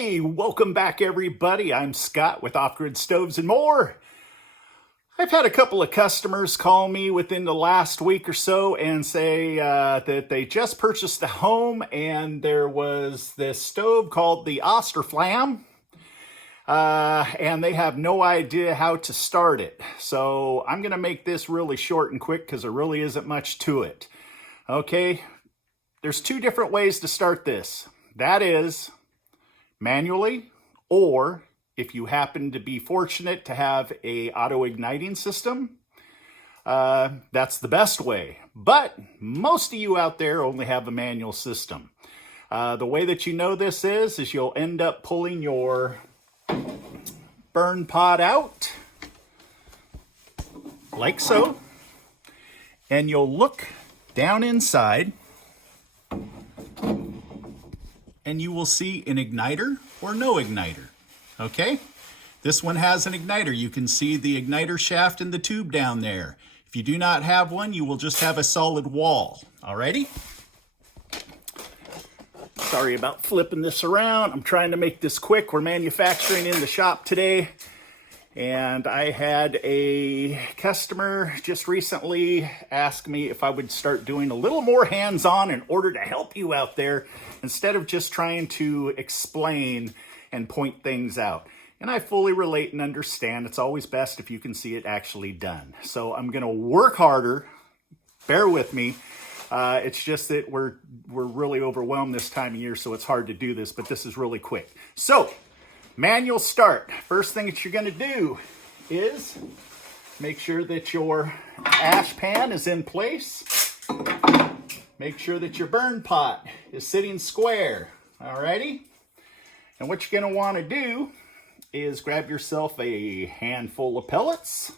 Hey, welcome back everybody. I'm Scott with Off-Grid Stoves and More. I've had a couple of customers call me within the last week or so and say that they just purchased a home and there was this stove called the Austroflamm and they have no idea how to start it. So I'm going to make this really short and quick because there really isn't much to it. Okay, there's two different ways to start this. That is manually, or if you happen to be fortunate to have a auto igniting system, that's the best way. But most of you out there only have a manual system. The way that you know this is you'll end up pulling your burn pot out like so, and you'll look down inside and you will see an igniter or no igniter. Okay, this one has an igniter. You can see the igniter shaft and the tube down there. If you do not have one, you will just have a solid wall. Alrighty? Sorry about flipping this around. I'm trying to make this quick. We're manufacturing in the shop today. And I had a customer just recently ask me if I would start doing a little more hands-on in order to help you out there instead of just trying to explain and point things out. And I fully relate and understand. It's always best if you can see it actually done. So I'm going to work harder. Bear with me. It's just that we're really overwhelmed this time of year, so it's hard to do this, but this is really quick. So, manual start. First thing that you're going to do is make sure that your ash pan is in place. Make sure that your burn pot is sitting square. Alrighty? And what you're going to want to do is grab yourself a handful of pellets.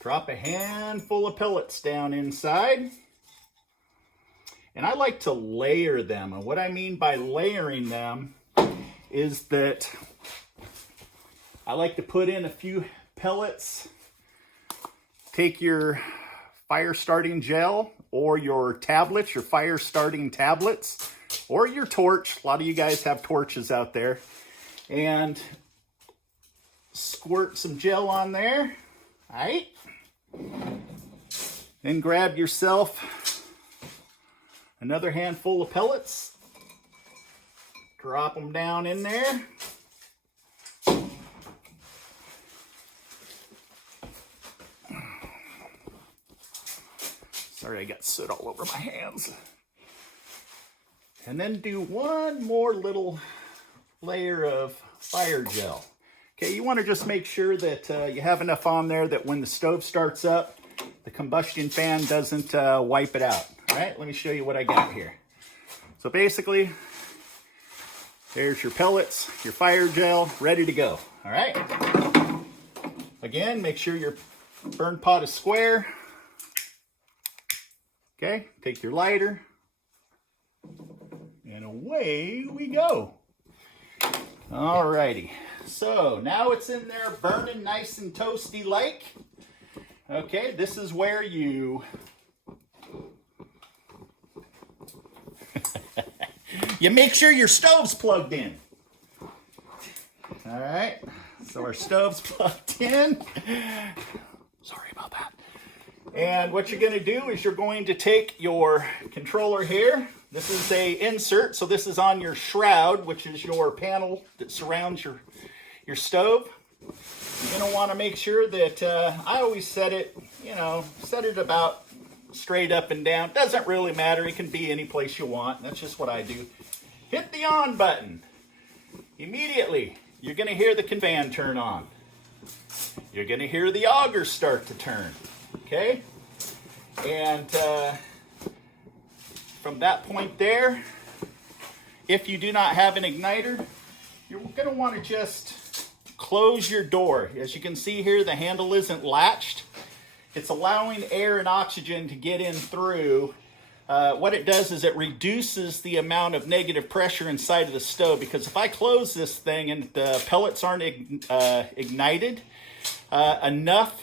Drop a handful of pellets down inside. And I like to layer them. And what I mean by layering them is that I like to put in a few pellets. Take your fire starting gel or your tablets, your fire starting tablets, or your torch. A lot of you guys have torches out there. And squirt some gel on there. All right. Then grab yourself another handful of pellets. Drop them down in there. Sorry, I got soot all over my hands. And then do one more little layer of fire gel. Okay, you want to just make sure that you have enough on there that when the stove starts up, the combustion fan doesn't wipe it out. All right, let me show you what I got here. So basically, there's your pellets, your fire gel, ready to go. All right. Again, make sure your burn pot is square. Okay, take your lighter, and away we go. All righty. So now it's in there burning nice and toasty like. Okay, this is where you you make sure your stove's plugged in. All right, so our stove's plugged in. Sorry about that. And what you're going to do is you're going to take your controller here. This is a insert, so this is on your shroud, which is your panel that surrounds your stove. You're going to want to make sure that, I always set it, set it about straight up and down. Doesn't really matter. It can be any place you want. That's just what I do. Hit the on button. Immediately, you're going to hear the fan turn on. You're going to hear the auger start to turn. Okay? And from that point there, if you do not have an igniter, you're going to want to just close your door. As you can see here, the handle isn't latched. It's allowing air and oxygen to get in through. What it does is it reduces the amount of negative pressure inside of the stove, because if I close this thing and the pellets aren't ignited enough,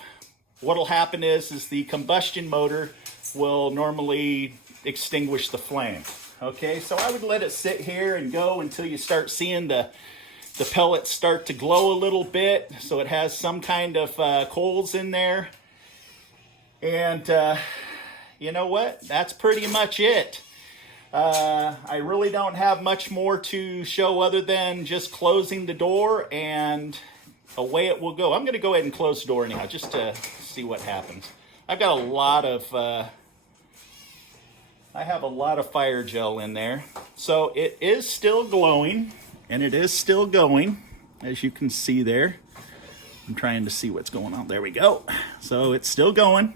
what'll happen is the combustion motor will normally extinguish the flame. Okay, so I would let it sit here and go until you start seeing the pellets start to glow a little bit, so it has some kind of coals in there. And you know what? That's pretty much it. I really don't have much more to show other than just closing the door, and away it will go. I'm going to go ahead and close the door anyhow, just to see what happens. I've got a lot of I have a lot of fire gel in there. So it is still glowing, and it is still going, as you can see there. I'm trying to see what's going on. There we go. So it's still going.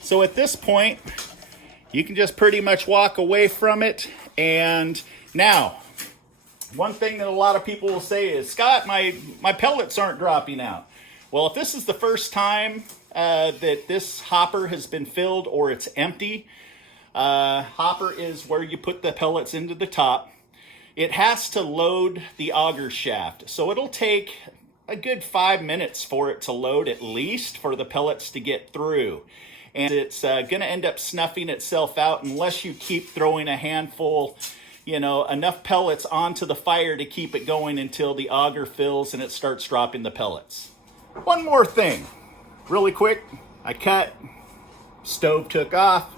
So at this point, you can just pretty much walk away from it. And now, one thing that a lot of people will say is, Scott, my pellets aren't dropping out. Well, if this is the first time that this hopper has been filled or it's empty, hopper is where you put the pellets into the top. It has to load the auger shaft. So it'll take a good 5 minutes for it to load, at least, for the pellets to get through. And it's going to end up snuffing itself out unless you keep throwing a handful, enough pellets onto the fire to keep it going until the auger fills and it starts dropping the pellets. One more thing, really quick. I cut, stove took off.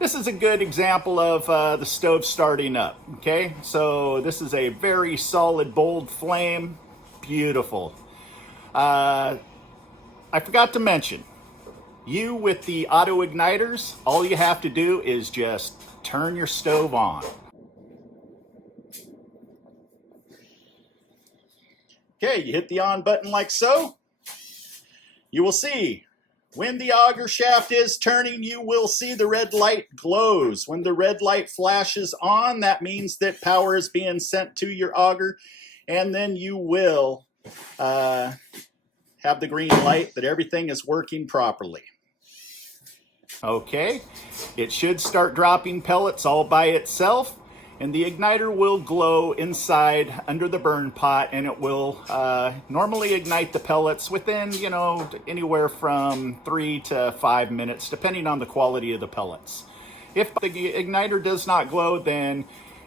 This is a good example of the stove starting up, okay? So this is a very solid, bold flame. Beautiful. I forgot to mention, you with the auto igniters, all you have to do is just turn your stove on. Okay, you hit the on button like so. You will see when the auger shaft is turning, you will see the red light glows. When the red light flashes on, that means that power is being sent to your auger, and then you will have the green light that everything is working properly. Okay, it should start dropping pellets all by itself, and the igniter will glow inside under the burn pot, and it will normally ignite the pellets within, anywhere from 3 to 5 minutes, depending on the quality of the pellets. If the igniter does not glow, then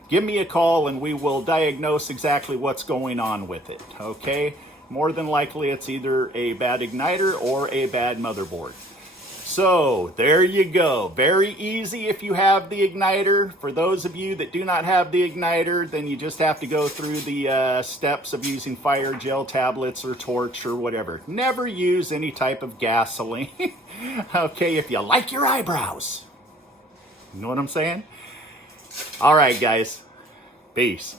give me a call and we will diagnose exactly what's going on with it, okay? More than likely it's either a bad igniter or a bad motherboard. So there you go. Very easy if you have the igniter. For those of you that do not have the igniter, then you just have to go through the steps of using fire gel tablets or torch or whatever. Never use any type of gasoline. Okay, if you like your eyebrows. You know what I'm saying? All right, guys. Peace.